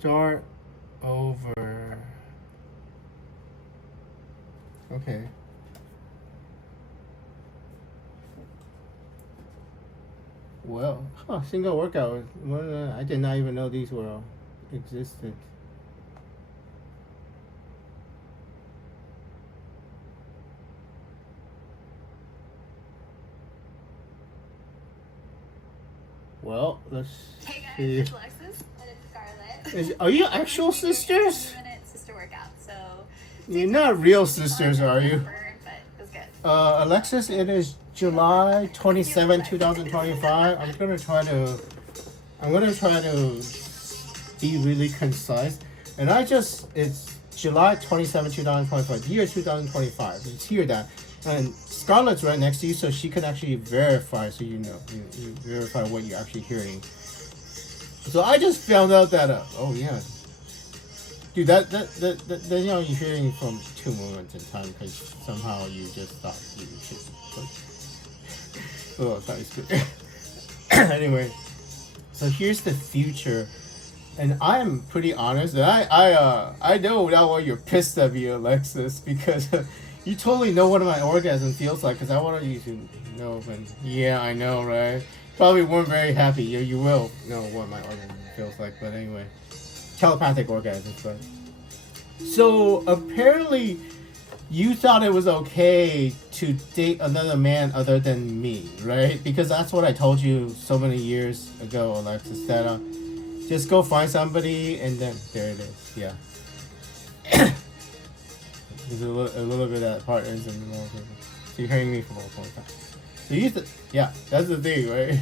Start over. Okay. Well, single workout. Well, I did not even know these were existed. Well, let's Hey guys, see. it's Alexis and it's Scarlett. Are you actual sisters? 2-minute sister workout, so You're not real sisters, are you? but it was good. Alexis, it is July 27, 2025. I'm gonna try to be really concise. And it's July 27, 2025, year 2025. It's here that. And Scarlett's right next to you, so she can actually verify, so you verify what you're actually hearing. So I just found out that, oh yeah. Dude, that you're hearing from two moments in time, because somehow you just thought you should. Oh, that is good. Anyway, so here's the future. And I'm pretty honest, and I know now why you're pissed at me, Alexis, because you totally know what my orgasm feels like, because I wanted you to know, but yeah, I know, right? Probably weren't very happy. You will know what my orgasm feels like, but anyway. Telepathic orgasms, but. So, apparently, you thought it was okay to date another man other than me, right? Because that's what I told you so many years ago, Alexis, that just go find somebody, and then there it is, yeah. There's a little bit of that part ends in the middle. So you're hearing me for the whole point of time. So yeah, that's the thing, right?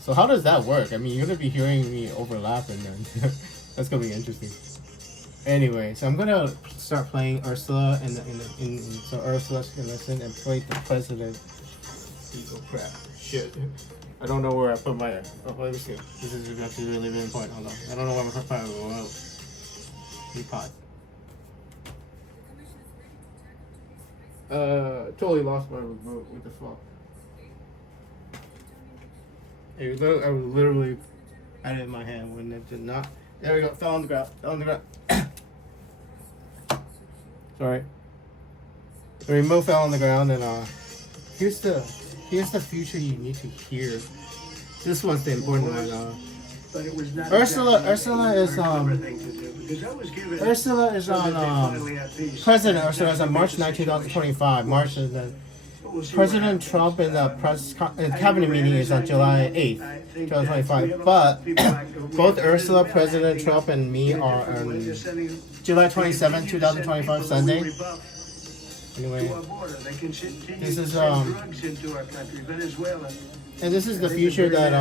So how does that work? I mean, you're gonna be hearing me overlap, and then that's gonna be interesting. Anyway, so I'm gonna start playing Ursula, so Ursula can listen and play the president. Oh crap! Shit! I don't know where I put my. Oh, let me see. This is actually really important. Hold on. I don't know where I put my remote. Repod. Totally lost my remote. What the fuck? I was literally had it in my hand when it did not. There we go. Fell on the ground. Sorry. The remote fell on the ground, and here's the future you need to hear. This one's the important one. But it was not Ursula is President Ursula is on March 9, 2025. March is the President Trump in the cabinet meeting is on July 8th, 2025. But both Ursula, President Trump, and me are on July 27, 2025, Sunday. Anyway, this is and this is the future that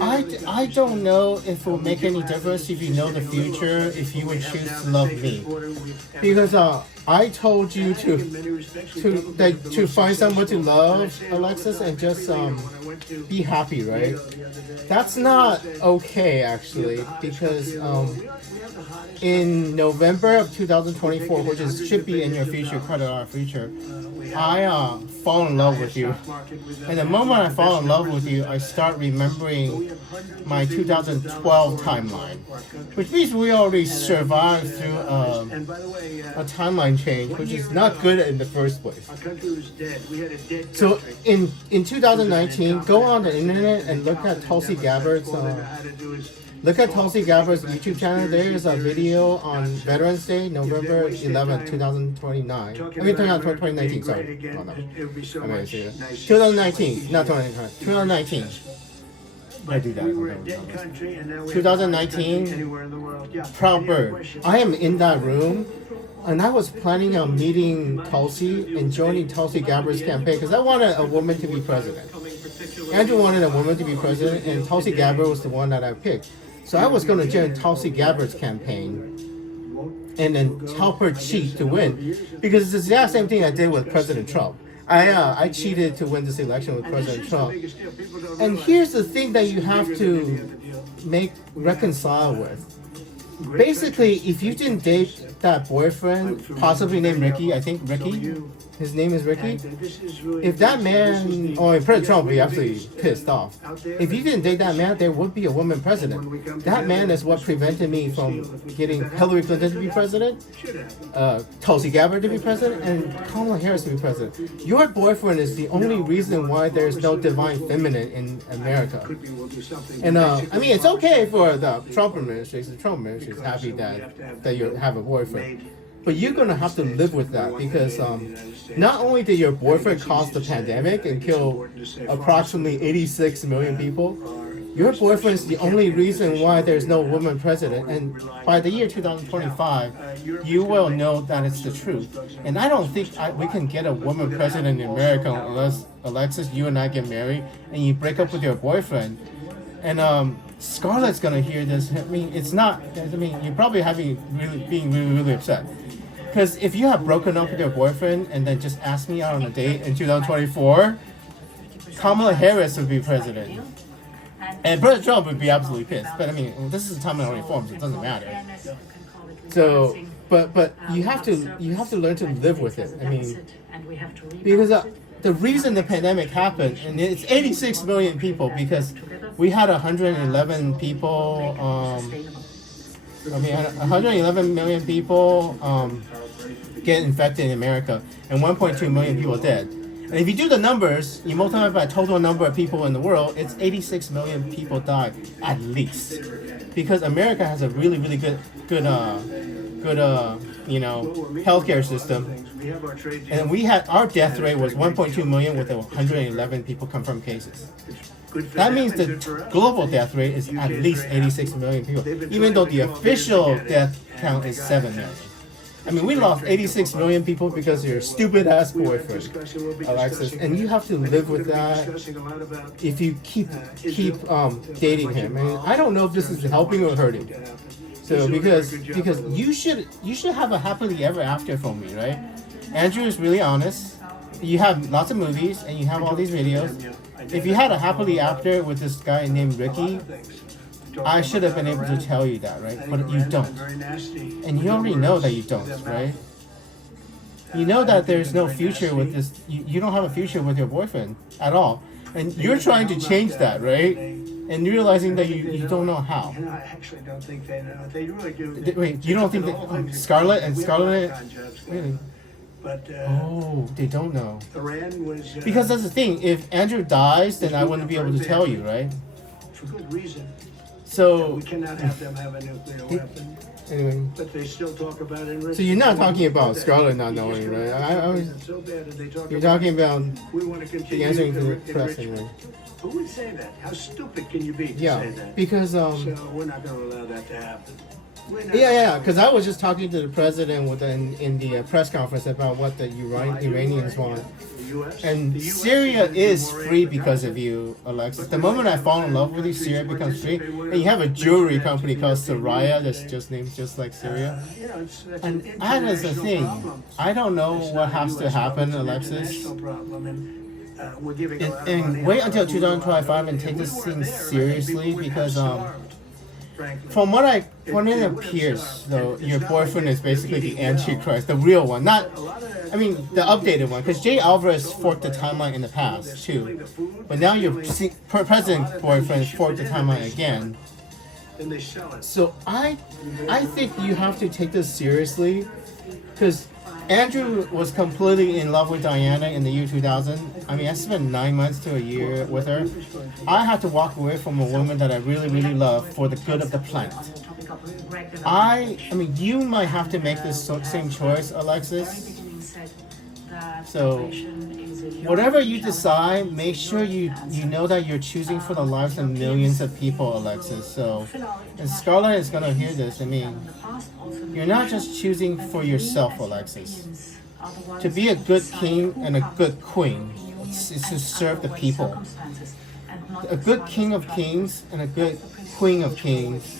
I don't know if it will make any difference if you know the future, if you would choose to love me. Because I told you to find someone to love, Alexis, and just be happy, right? That's not okay, actually, because in November of 2024, which should be in your future, quite a lot of future, I fall in love with you. And the moment I fall in love with you, I start remembering my 2012 timeline, which means we already survived through a timeline change, which is not good in the first place. So in 2019, go on the internet and look at Tulsi Gabbard's YouTube channel. There is a video on Veterans Day, November 11, 2029. 2019, sorry. Oh, no. I'm going to say that. 2019, not 2019. 2019. I do that. 2019, Proud Bird. I am in that room, and I was planning on meeting Tulsi and joining Tulsi Gabbard's campaign because I wanted a woman to be president. Andrew wanted a woman to be president, and Tulsi Gabbard was the one that I picked. So I was going to join Tulsi Gabbard's campaign and then help her cheat to win, because it's the exact same thing I did with President Trump. I cheated to win this election with President Trump. And here's the thing that you have to reconcile with. Basically, if you didn't date that boyfriend, possibly named Ricky, I think Ricky, His name is Ricky. And this is really If that man, and President Trump would be absolutely pissed off. out there. If you didn't date that man, there would be a woman president. That man is what prevented me from getting Hillary Clinton to be president, Should happen. Tulsi Gabbard to be president, and Kamala Harris to be president. Your boyfriend is the only reason why there's no divine feminine in America. Could be we'll do something. And I mean, it's okay for the Trump administration. The Trump administration is happy that you have a boyfriend. But you're gonna have to live with that because not only did your boyfriend cause the pandemic and kill approximately 86 million people, your boyfriend is the only reason why there's no woman president. And by the year 2025, you will know that it's the truth. And I don't think we can get a woman president in America unless, Alexis, you and I get married and you break up with your boyfriend. And Scarlett's gonna hear this. I mean, it's not. I mean, you're probably being really upset. Because if you have broken up with your boyfriend and then just asked me out on a date in 2024, Kamala Harris would be president. And President Trump would be absolutely pissed. But I mean, this is a time of reforms, so it doesn't matter. So, but you have to learn to live with it. I mean, because the reason the pandemic happened, and it's 86 million people, because we had 111 people. 111 million people get infected in America, and 1.2 million people dead. And if you do the numbers, you multiply by the total number of people in the world, it's 86 million people died at least, because America has a really good healthcare system. And our death rate was 1.2 million with 111 people confirmed cases. That means the global death rate is at least 86 million people, even though the official death count is 7 million. I mean, we lost 86 million people because of your stupid ass boyfriend, Alexis, and you have to live with that if you keep dating him. I mean, I don't know if this is helping or hurting. So because you should have a happily ever after from me, right? Andrew is really honest. You have lots of movies and you have all these videos. If you had a happily after with this guy named Ricky, I should have been able to tell you that, right? But you don't. And you already know that you don't, right? You know that there's no future with this. You don't have a future with your boyfriend at all. And you're trying to change that, right? And realizing that you don't know how. And I actually don't think they know. They really do. Wait, you don't think that Scarlett? Really? But they don't know. Iran was Because that's the thing. If Andrew dies, then I wouldn't be able to tell you, right? for good reason. So We cannot have them have a nuclear weapon. anyway, But they still talk about it. so you're not talking about Scarlett not knowing, right? I was. So bad that they talk You're about talking about we want to the continue answering to the press enrichment. anyway. Who would say that? How stupid can you be to say Yeah, that? because So we're not going to allow that to happen. We're not- yeah. Because I was just talking to the president in the press conference about what the Iranians want. The US And the US Syria gonna do is more free aid for because Gaza. of you, Alexis. The moment I fall in love with you, Syria becomes free. And you have a jewelry company called Soraya that's just named just like Syria. You know, that's And an that is the international thing. problem. I don't know It's what not a has to US happen, problem, it's an Alexis. international problem, and, we're giving a lot of And money wait out. until We were 2025 and if take we this weren't thing there, I think seriously, people would have because starved, frankly. from what it appears, though, your boyfriend is basically the Antichrist, the real one, not. A lot of that I mean, the updated one, because Jay Alvarez forked the timeline in the past too, but now your president's boyfriend forked the timeline again. then they sell it. So I think you have to take this seriously, because Andrew was completely in love with Diana in the year 2000. I mean, I spent 9 months to a year with her. I had to walk away from a woman that I really love for the good of the planet. I mean, you might have to make this same choice, Alexis. So, whatever you decide, make sure you know that you're choosing for the lives of millions of people, Alexis. So, and Scarlett is gonna hear this. I mean, you're not just choosing for yourself, Alexis. To be a good king and a good queen is to serve the people. A good king of kings and a good queen of kings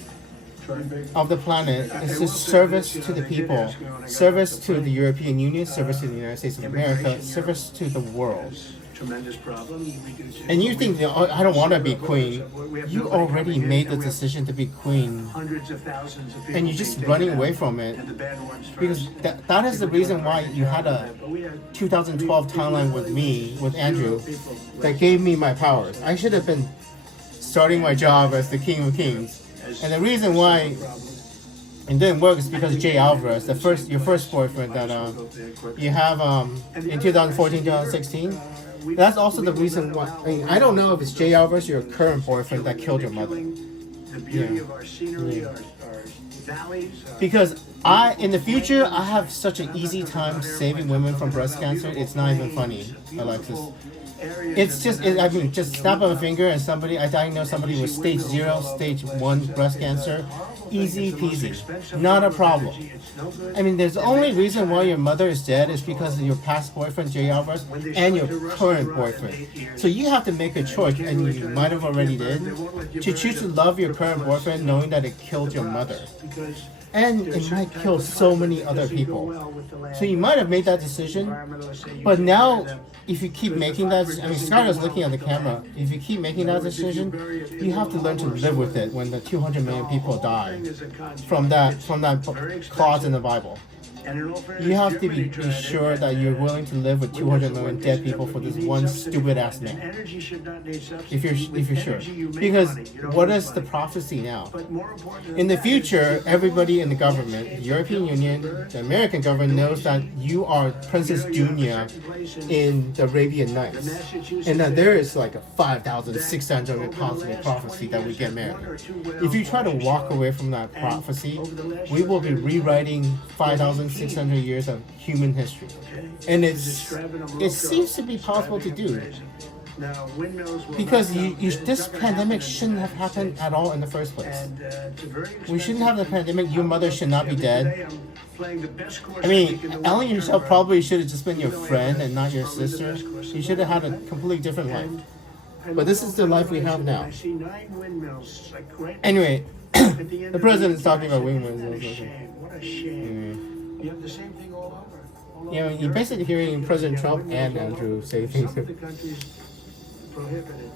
of the planet is to service to the people, service to the European Union, service to the United States of America, service to the world. tremendous problem. And you think, oh, I don't want to be queen. You already made the decision to be queen. Hundreds of thousands of people And you're just running away from it. and the bad ones first. Because that is the reason why you had a 2012 timeline with me, with Andrew, that gave me my powers. I should have been starting my job as the King of Kings. And the reason why it didn't work is because Jay Alvarez, your first boyfriend that you have in 2014, 2016. That's also the reason why. I mean, I don't know if it's Jay Alvarez, your current boyfriend, that killed your mother. The beauty of our scenery, our valleys. Because in the future, I have such an easy time saving women from breast cancer. It's not even funny, Alexis. It's just, I mean, just snap of a finger and I diagnose somebody with stage 0, stage 1 breast cancer. Easy peasy. Not a problem. I mean, there's the only reason why your mother is dead is because of your past boyfriend, Jay Alvarez, and your current boyfriend. So you have to make a choice, and you might have already did, to choose to love your current boyfriend knowing that it killed your mother. And it might kill so many other people. So you might have made that decision, but now, if you keep making that, I mean, Scarlett's looking at the camera. If you keep making that decision, you have to learn to live with it when the 200 million people die from that clause in the Bible. You have to be sure that you're willing to live with 200 million dead people for this one stupid ass man. If you're sure, because what is the prophecy now? In the future, everybody in the government, the European Union, the American government knows that you are Princess Dunya in the Arabian Nights, and that there is like a 5,600 cosmic prophecy that we get married. If you try to walk away from that prophecy, we will be rewriting 5,600 years of human history, and it seems to be possible to do. Because this pandemic shouldn't have happened at all in the first place. We shouldn't have the pandemic. Your mother should not be dead. I mean, Ellen yourself probably should have just been your friend and not your sister. You should have had a completely different life. But this is the life we have now. Anyway, the president is talking about windmills. You have the same thing all over. Yeah, you're basically hearing President Trump and Andrew say things.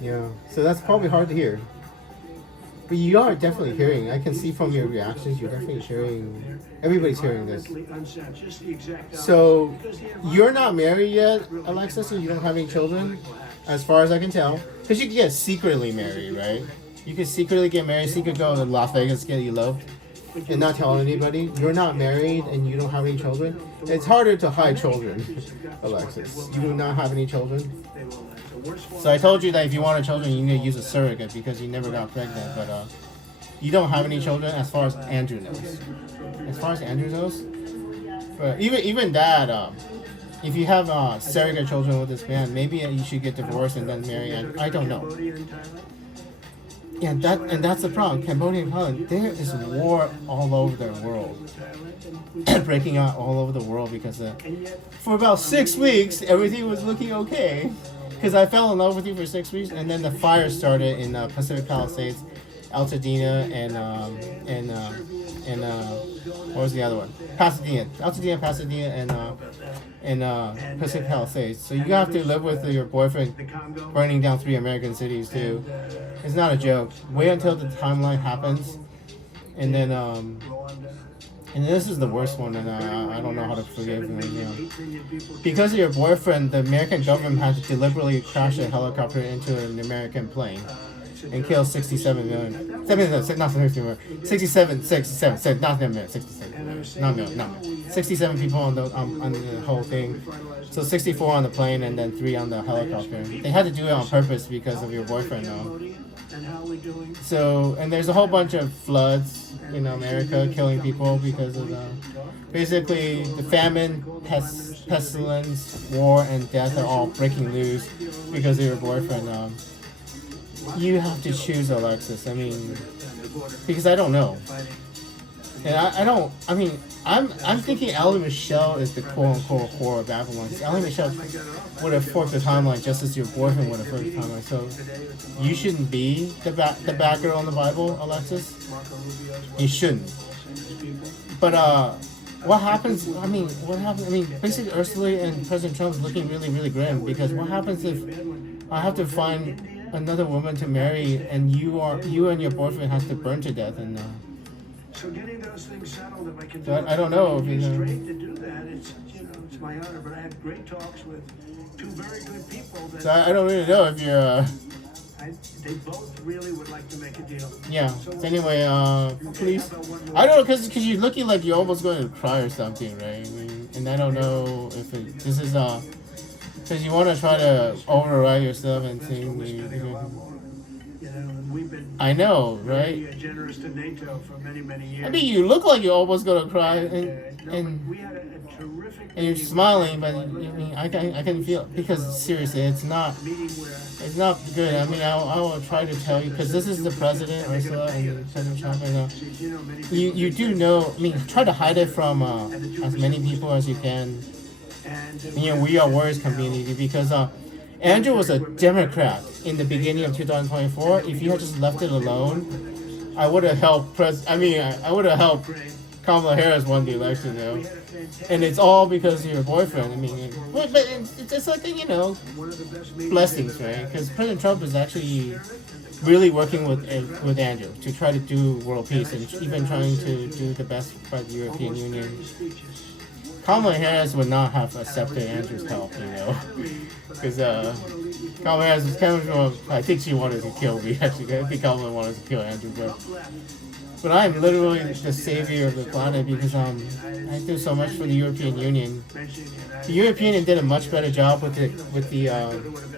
Yeah, so that's probably hard to hear. But you are definitely hearing. I can see from your reactions, you're definitely hearing. Everybody's hearing this. So, you're not married yet, Alexis, and you don't have any children, as far as I can tell. Because you can get secretly married, right? You can secretly get married, secretly go to Las Vegas, get eloped, and not tell anybody. You're not married and you don't have any children. It's harder to hide children, Alexis. You do not have any children. So I told you that if you wanted children, you need to use a surrogate because you never got pregnant. But you don't have any children, as far as Andrew knows. As far as Andrew knows. But even that, if you have surrogate children with this man, maybe you should get divorced and then marry. And I don't know. Yeah, that's the problem. Cambodia and Thailand, there is war all over the world, breaking out all over the world because for about 6 weeks everything was looking okay. Because I fell in love with you for 6 weeks, and then the fire started in Pacific Palisades, Altadena, and what was the other one? Pasadena, and Pacific Palisades. So you have to live with your boyfriend burning down 3 American cities too. It's not a joke. Wait until the timeline happens, and then and this is the worst one, and I don't know how to forgive him. You know. Because of your boyfriend, the American government had to deliberately crash a helicopter into an American plane and kill 67 million. 67, not a minute, 67. No. 67 people on the whole thing. So 64 on the plane and then 3 on the helicopter. They had to do it on purpose because of your boyfriend, though. So, and there's a whole bunch of floods in America killing people because of basically the famine, pestilence, war, and death are all breaking loose because of your boyfriend. You have to choose, Alexis. I mean, because I don't know. And I'm thinking Ally Michelle is the quote-unquote whore of Babylon. Ally Michelle would have forked the timeline just as your boyfriend would have forked the timeline. So you shouldn't be the bad girl in the Bible, Alexis. You shouldn't. But what happens? I mean, what happens? I mean, basically, Ursula and President Trump is looking really, really grim because what happens if I have to find another woman to marry and you and your boyfriend has to burn to death and. So getting those things settled, if I can do So I don't know if it's you know. great to do that. It's it's my honor. But I had great talks with two very good people. That So I don't really know if you're. they both really would like to make a deal. Yeah. So So anyway, please. how about one more? I don't know, cause you're looking like you're almost going to cry or something, right? I mean, and I don't know if this is cause you want to try to override yourself and Mr. think. Spending a lot more. And we've been I know, very right? generous to NATO for many, many years. I mean, you look like you're almost gonna cry, No, and we had a terrific and you're meeting smiling, but with- I mean, I can feel it because seriously, it's not not good. I mean, I will try to tell you because this is the president Ursula and President Trump. I know you do know. I mean, try to hide it from as many people as you can. You know, we are worse community because Andrew was a Democrat in the beginning of 2024. If you had just left it alone, I would have helped I would have helped Kamala Harris won the election, you know. And it's all because of your boyfriend. I mean, but it's like blessings, right? Because President Trump is actually really working with Andrew to try to do world peace and even trying to do the best by the European Union. Kamala Harris would not have accepted Andrew's help, you know, because Kamala Harris was kind of, I think she wanted to kill me, actually. I think Kamala wanted to kill Andrew, but I'm literally the savior of the planet because I do so much for the European Union. The European Union did a much better job with the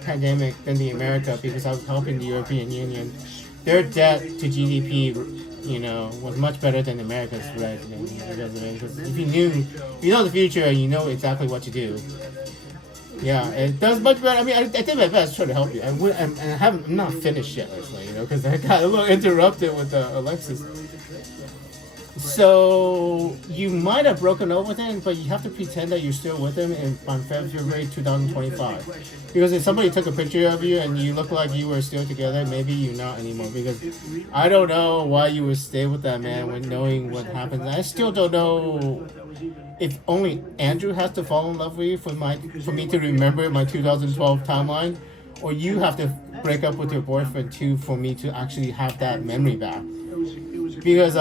pandemic than the America because I was helping the European Union. Their debt to GDP, you know, was much better than America's resident. Because if you know the future, you know exactly what to do. Yeah, it does much better. I mean, I did my best to try to help you. I'm not finished yet, actually, you know, because I got a little interrupted with Alexis. So you might have broken up with him, but you have to pretend that you're still with him on February 2025. Because if somebody took a picture of you and you look like you were still together, maybe you're not anymore. Because I don't know why you would stay with that man when knowing what happens. I still don't know if only Andrew has to fall in love with you for me to remember my 2012 timeline, or you have to break up with your boyfriend too for me to actually have that memory back. Because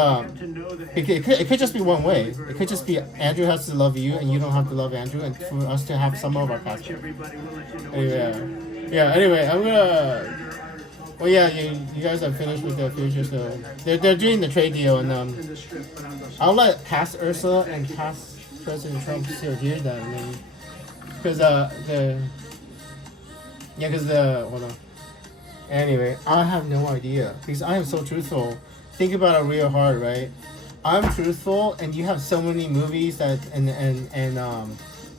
it could just be one way. It could just be Andrew has to love you and you don't have to love Andrew, and for us to have some of our past. Anyway, I'm gonna. Well, yeah, you guys are finished with the future, so they're doing the trade deal, and I'll let past Ursula and past President Trump still hear that, and then because hold on. Anyway, I have no idea because I am so truthful. Think about it real hard, right? I'm truthful, and you have so many movies that and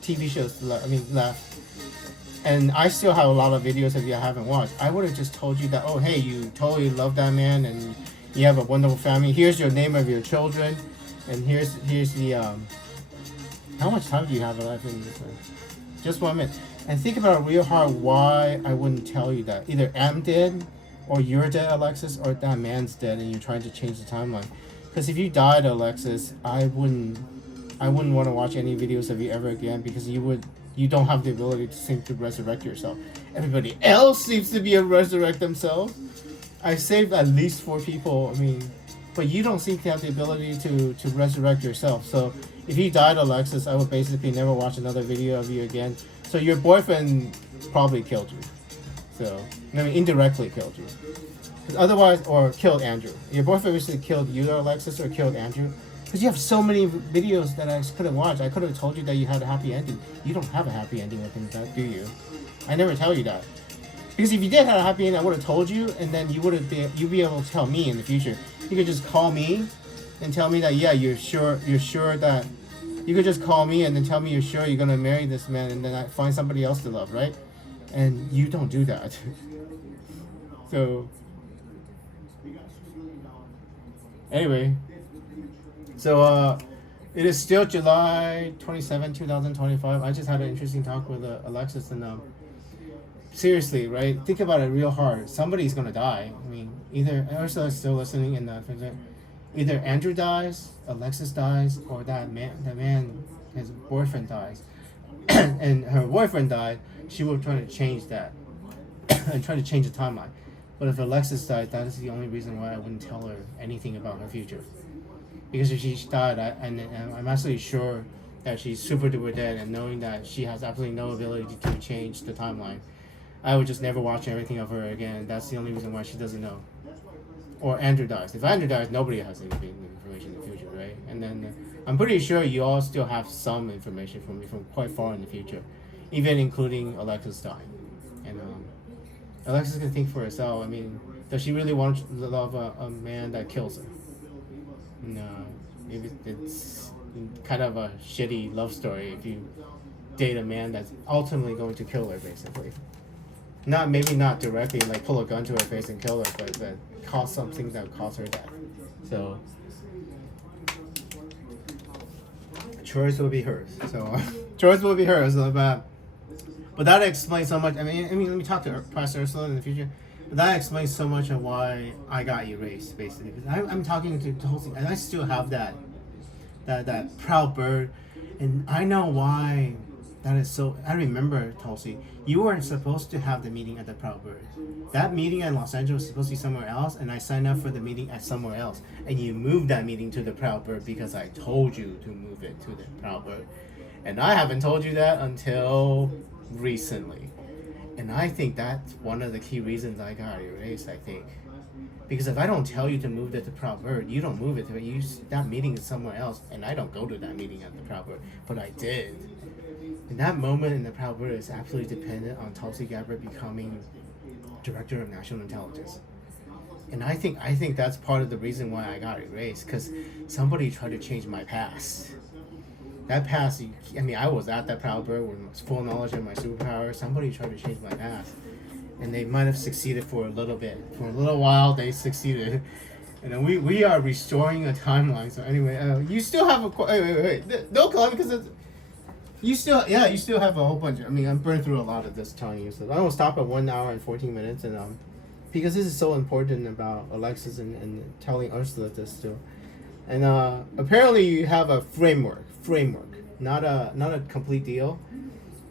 TV shows left. And I still have a lot of videos that you haven't watched. I would have just told you that, oh, hey, you totally love that man and you have a wonderful family. Here's your name of your children. And here's the, how much time do you have left in this one? Just 1 minute. And think about it real hard why I wouldn't tell you that. Either I'm dead, or you're dead, Alexis, or that man's dead and you're trying to change the timeline. Because if you died, Alexis, I wouldn't want to watch any videos of you ever again because you don't have the ability to seem to resurrect yourself. Everybody else seems to be able to resurrect themselves. I saved at least 4 people, but you don't seem to have the ability to resurrect yourself. So if you died, Alexis, I would basically never watch another video of you again. So your boyfriend probably killed you. So, indirectly killed you. Otherwise, or killed Andrew. Your boyfriend basically killed you, Alexis, or killed Andrew. Because you have so many videos that I could have watched. I could have told you that you had a happy ending. You don't have a happy ending with him, do you? I never tell you that. Because if you did have a happy ending, I would have told you, and then you'd be able to tell me in the future. You could just call me and tell me that, yeah, you're sure that... You could just call me and then tell me you're sure you're going to marry this man, and then I find somebody else to love, right? And you don't do that. So... Anyway... So, it is still July 27, 2025. I just had an interesting talk with Alexis, and seriously, right? Think about it real hard. Somebody's gonna die. Either Ursula's still listening, and either Andrew dies, Alexis dies, or that man, his boyfriend dies, and her boyfriend died. She will try to change that and try to change the timeline. But if Alexis died, that is the only reason why I wouldn't tell her anything about her future. Because if she died, I'm absolutely sure that she's super duper dead, and knowing that she has absolutely no ability to change the timeline, I would just never watch everything of her again. That's the only reason why she doesn't know. Or Andrew dies. If Andrew dies, nobody has any information in the future, right? And then I'm pretty sure you all still have some information from me from quite far in the future, even including Alexis dying. And Alexis can think for herself. I mean, does she really want to love a man that kills her? No. It's kind of a shitty love story if you date a man that's ultimately going to kill her, basically. Maybe not directly, like pull a gun to her face and kill her, but that cause something that cause her death. So choice will be hers. Choice will be hers. But that explains so much. I mean, let me talk to President Ursula in the future. But that explains so much of why I got erased, basically. Because I'm talking to Tulsi, and I still have that proud bird, and I know why. That is so. I remember, Tulsi, you weren't supposed to have the meeting at the Proud Bird. That meeting in Los Angeles was supposed to be somewhere else, and I signed up for the meeting at somewhere else. And you moved that meeting to the Proud Bird because I told you to move it to the Proud Bird. And I haven't told you that until recently. And I think that's one of the key reasons I got erased, I think. Because if I don't tell you to move it to Proud Bird, you don't move it to it. That meeting is somewhere else, and I don't go to that meeting at the Proud Bird. But I did. And that moment in the Proud Bird is absolutely dependent on Tulsi Gabbard becoming Director of National Intelligence. And I think that's part of the reason why I got erased, because somebody tried to change my past. That past, I mean, I was at that Proud Bird with full knowledge of my superpower. Somebody tried to change my past. And they might have succeeded for a little bit. For a little while, they succeeded. And then we are restoring a timeline. So anyway, you still have a... Wait. Don't call me because it's... You still have a whole bunch. I mean, I'm burned through a lot of this telling you. So I will stop at 1 hour and 14 minutes, and because this is so important about Alexis and telling Ursula this too. And apparently you have a framework, not a complete deal.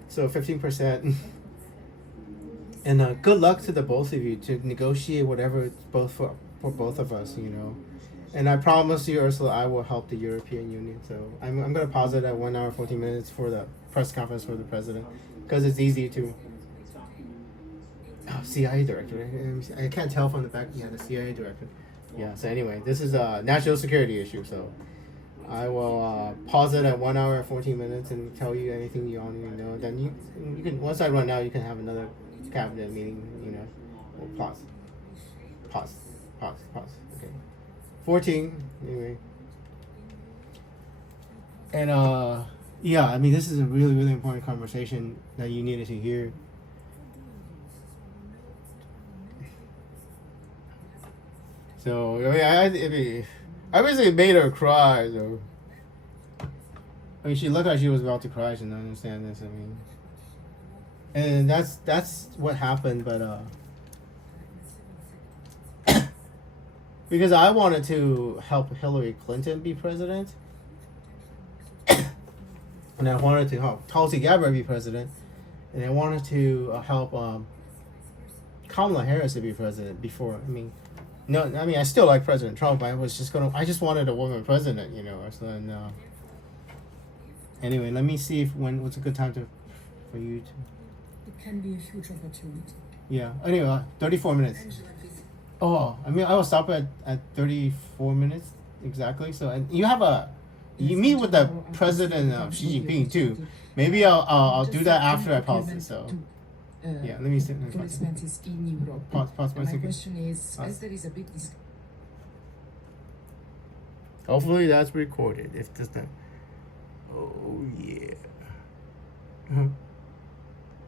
So 15%. And good luck to the both of you to negotiate whatever for both of us, you know. And I promise you, Ursula, I will help the European Union. So I'm going to pause it at 1 hour, 14 minutes for the press conference for the president. Because it's easy to... Oh, CIA director. I can't tell from the back. Yeah, the CIA director. Yeah, so anyway, this is a national security issue. So I will pause it at 1 hour and 14 minutes and tell you anything you all need to know. Then you can, once I run out, you can have another cabinet meeting, you know. We'll pause. Okay. 14, anyway. And yeah, I mean, this is a really, really important conversation that you needed to hear. So I basically made her cry. So I mean, she looked like she was about to cry. She didn't understand this. I mean, and that's what happened. But because I wanted to help Hillary Clinton be president, and I wanted to help Tulsi Gabbard be president, and I wanted to help Kamala Harris to be president before. I mean, I still like President Trump. I just wanted a woman president, you know. So and anyway, let me see what's a good time for you to. It can be a huge opportunity. Yeah. Anyway, 34 minutes. Oh, I mean, I will stop at 34 minutes exactly. So, and you meet with the president of Xi Jinping too. Maybe I'll do that after I pause it. So. Yeah, let me see. Investment is in Europe. Pause my question is, as there is a big hopefully that's recorded. If there's not, oh yeah.